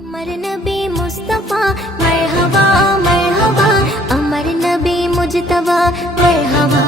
আমার নবী মুস্তফা মারহাবা মারহাবা আমার নবী মুজতবা মারহাবা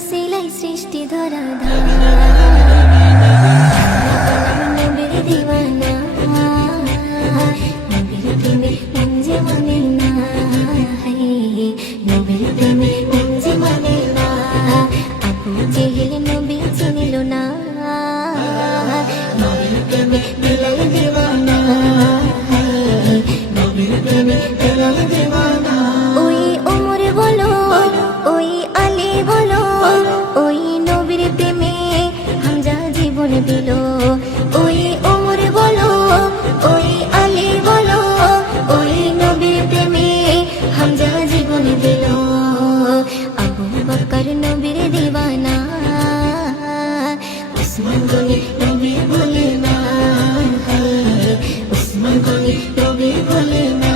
তার সিলাই সৃষ্টি ধরা নবীর দিওয়ানা নবীর প্রেমে মঞ্জে মানে না নবীর প্রেমে মঞ্জে মানে না আপু জেহেল নবী চিনিল না নবীর প্রেমে বিলাল দিওয়ানা নবীর প্রেমে বিলাল দিওয়ানা জীবন দিল ওই ওমর বলো, ওই আলী বলো, ওই নবীর প্রেমে হামজা জীবন দিল। আবু বকর নবীর দিবানা, উসমান গনি নবী বলে না, উসমান গনি নবী বলে না।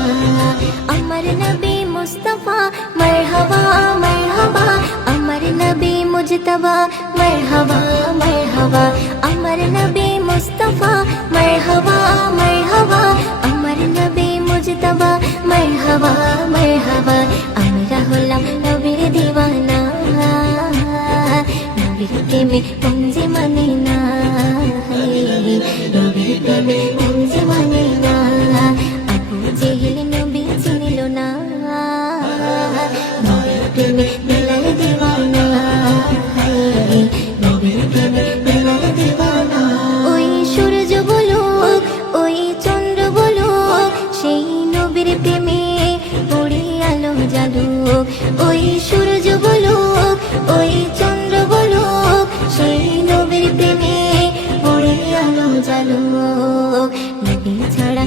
আমার নবী মুস্তফা, মারহাবা মারহাবা। আমার নবী মুজতবা, মারহাবা মারহাবা। নবীর প্রেমে মঞ্জে জালো ছাড়া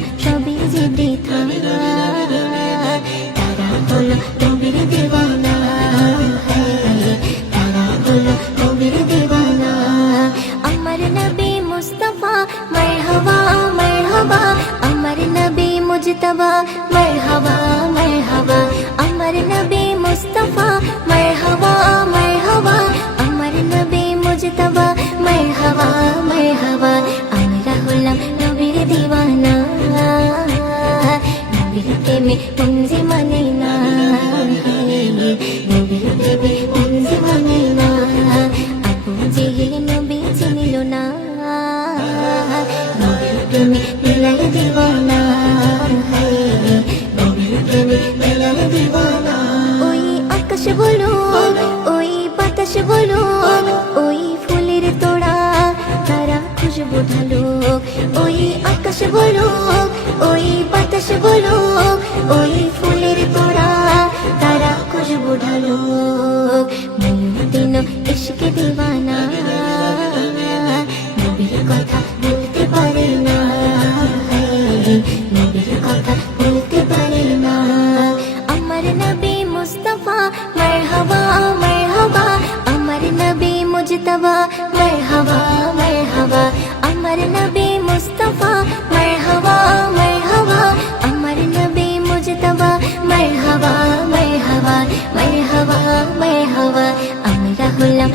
নবীর প্রেমে মঞ্জে মানে না নবীর না আপু চিনিল না দিওয়ানা ওই আকাশ বলো ওই বাতাস বলো ওই ফুলের তোড়া তারা খুশবু ঢালো ওই আকাশ বলো ওই বাতাস বলো মুজতবা মারহাবা মারহাবা আমার নবী মুস্তফা মারহাবা মারহাবা আমার নবী মুজতবা মারহাবা মারহাবা মারহাবা মারহাবা আমরা হলাম